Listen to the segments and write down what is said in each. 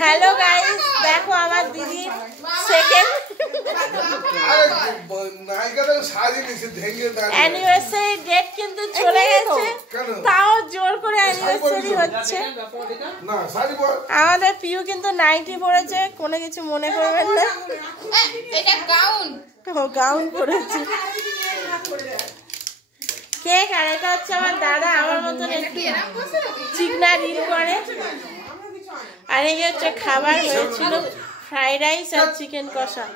Hello guys, দেখো আমার দিদি সেকেন্ড অ্যানিভার্সারি ডেট কিন্তু চলে গেছে, তাও জোর করে অ্যানিভার্সারি হচ্ছে। আমাদের পিউ কিন্তু নাইটি পরেছে, কোনো কিছু মনে করবেন না। এটা গাউন, গাউন পরেছে। কেক আর এটা হচ্ছে আমার দাদা, আমার মতন একটু চিকনা রিল করে। আর এই হচ্ছে খাবার হয়েছিল ফ্রাইড রাইস আর চিকেন কষা।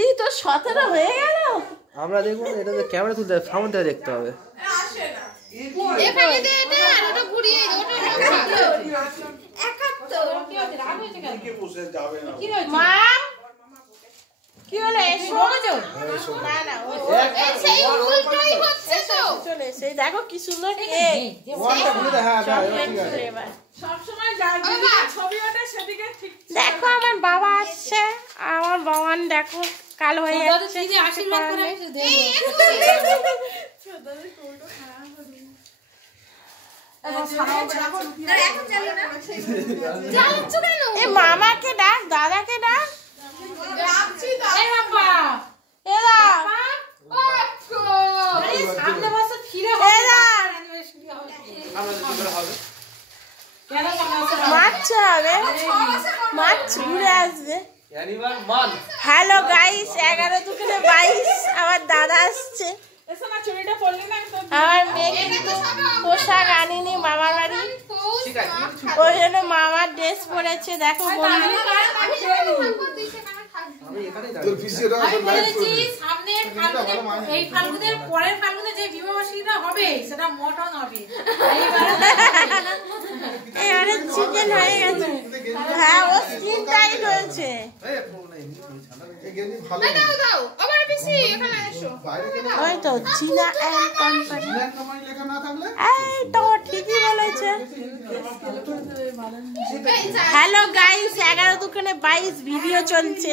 এই তো 17 হয়ে গেল। আমরা দেখবো এটা তো ক্যামেরা তুলতে সামনে থেকে দেখতে হবে। কি হলো? সেই দেখো কি সুন্দর কেক, দেখো আমার বাবা আসছে। আমার বাবান দেখো কালো হয়ে যাচ্ছে। মামাকে ডাক, দাদাকে ডাক। মাছ ঘুরে আসবে। হ্যালো গাইস, 11-22 আমার দাদা আসছে। আমার মেয়ে কিন্তু পোশাক আনিনি মামার বাড়ি, ওই জন্য মামার ড্রেস পরেছে। দেখো বন্ধু, এবারে চিকেন হয়ে গেছে। হ্যাঁ, ও স্কিন টাইট হয়েছে। ওই তো চীনা অ্যান্ড কোম্পানি। এই তো ঠিকই বলেছে। হ্যালো গাইস, 11-22 ভিডিও চলছে।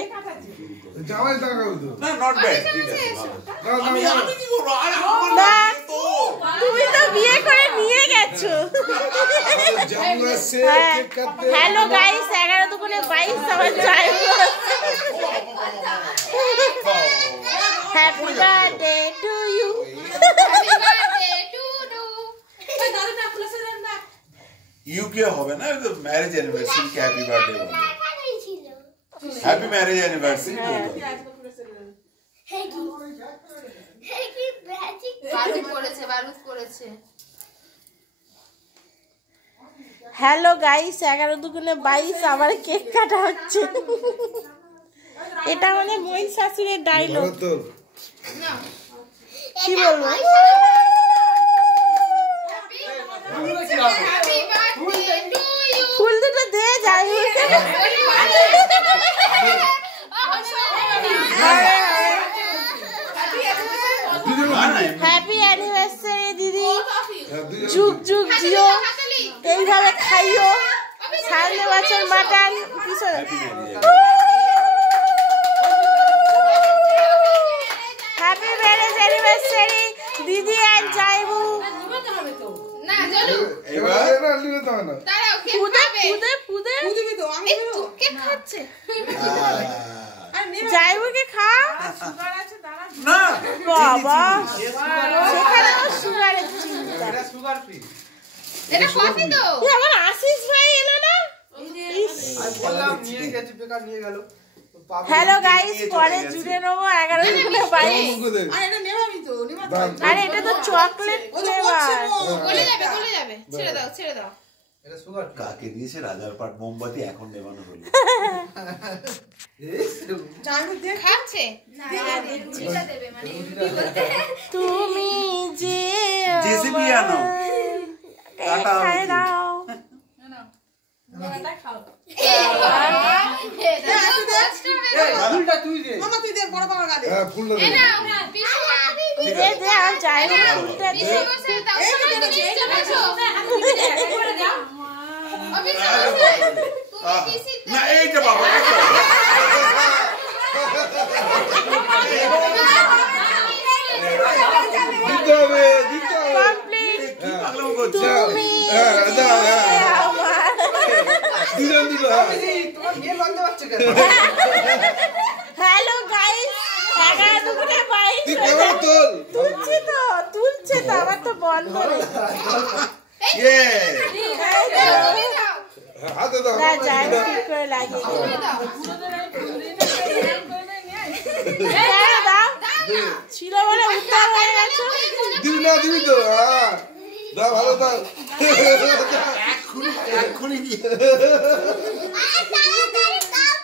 তুমি তো বিয়ে করে নিয়ে গেছো। হ্যালো গাইস, 11-22 আমার জায়গা। Happy birthday to you. ইউকে হবে না, ম্যারেজ অ্যানিভার্সারি কে হ্যাপি বার্থডে বলে। Happy marriage anniversary hello guys, 11-22 আবার কেক কাটা হচ্ছে। এটা মানে মহিষাসুরের ডায়লগ, কি বলবো। ফুল দুটো দে যাই। হ্যাপি অ্যানিভার্সারি দিদি, যুগ যুগ জিও, এইভাবে খাইও। 5 বছর মাটন পিছনে। হ্যাপি ম্যারেজ অ্যানিভার্সারি দিদি আর যাইবু। যাইবুকে খা বাবা, সেখানে সুগারের চিন্তা। আমার আশিস ভাই এলো না। হ্যালো গাইস, পরে জুড়ে নেবো 11-22। আরে এটা তো চকলেট ফ্লেভার। ছেড়ে দাও, ছেড়ে দাও। কাকে দিয়েছে রাজার পাট মোমবাতি এখন নেবানো হলো। তুমি যে জেসিবি আনো খাই দাও। না এইটা বাবা কি পাগলামো করছো? তুমি আমার দুজন দিল হ্যালো গাইস 11:22 ক্যামেরা তোল তুলছে তো আমার তো বন্ধ নেই ইয়ে হাতে দাও না যাই ঠিক করে লাগিয়ে দাও ছিল বলে উত্তর হয়ে গেছে দিবি না দিবি তো দাও ভালো দাও এক্ষুনি দিয়ে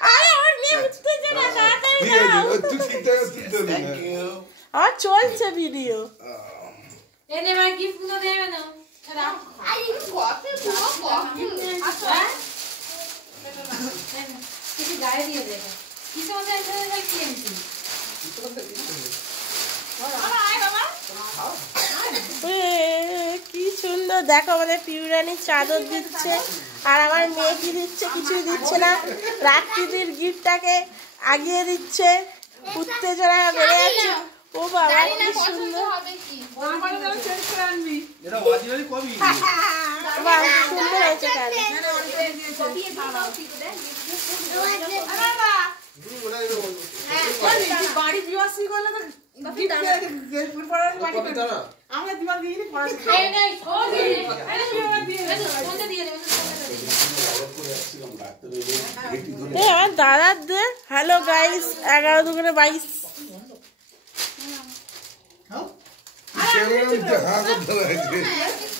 আরে আমার মেয়ে উঠতেছে না তাড়াতাড়ি ঠিক আছে দাও তুই ঠিকঠাক তুলতে হবে থ্যাংক ইউ আমার চলছে ভিডিও এনে ভাই গিফট গুলো দেবে না কিছু গায়ে দিয়ে দেবে কিছু মধ্যে কি এনেছি কি সুন্দর দেখো আমাদের পিউরানি চাদর দিচ্ছে আর আমার মেয়ে কি দিচ্ছে কিছুই দিচ্ছে না রাত্রিদির গিফটটাকে আগিয়ে দিচ্ছে উত্তেজনা বেড়ে যাচ্ছে ও বাবা কি সুন্দর বাহ, সুন্দর হয়েছে কালে আমার দাদার দে হ্যালো গাইস 11:22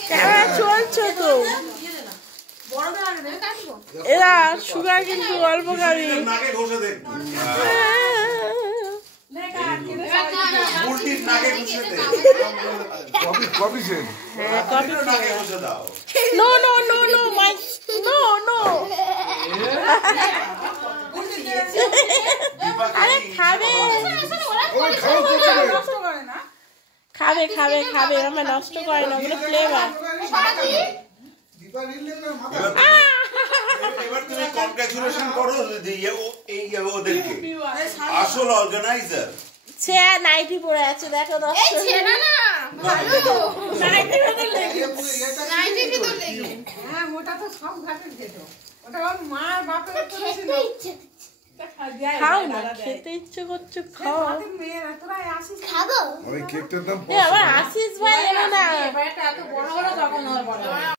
ক্যামেরা চলছে তো এরা সুগার কিন্তু অল্প খাবি নাকে ঘষে দেখ উল্টির নাকে ঘষে দে কপি সেন হ্যাঁ কপি নাকে ঘষে দাও নো নো নো নো মাই নো নো আরে খাবে খাবে খাবে খাবে আমরা নষ্ট করে না ওগুলো ফ্লেভার এবার তুমি কনগ্রাচুলেশন করো এই ওদেরকে আসল অর্গানাইজার সে নাইটি পরে আছে দেখো দর্শক ছেড়া না ভালো নাইটি পরে লেগে নাইটি ভিতর লেগে হ্যাঁ ওটা তো সব ঘাটের খেত ওটা ওর মার বাপের করেছিল খাও না খেতে ইচ্ছে করছে খাও মেয়েরা তোরা আসিস আমি কেকটার দাম এ আবার আশিস ভাই এলো না এবারটা এত বড় বড় তখন ওর বড়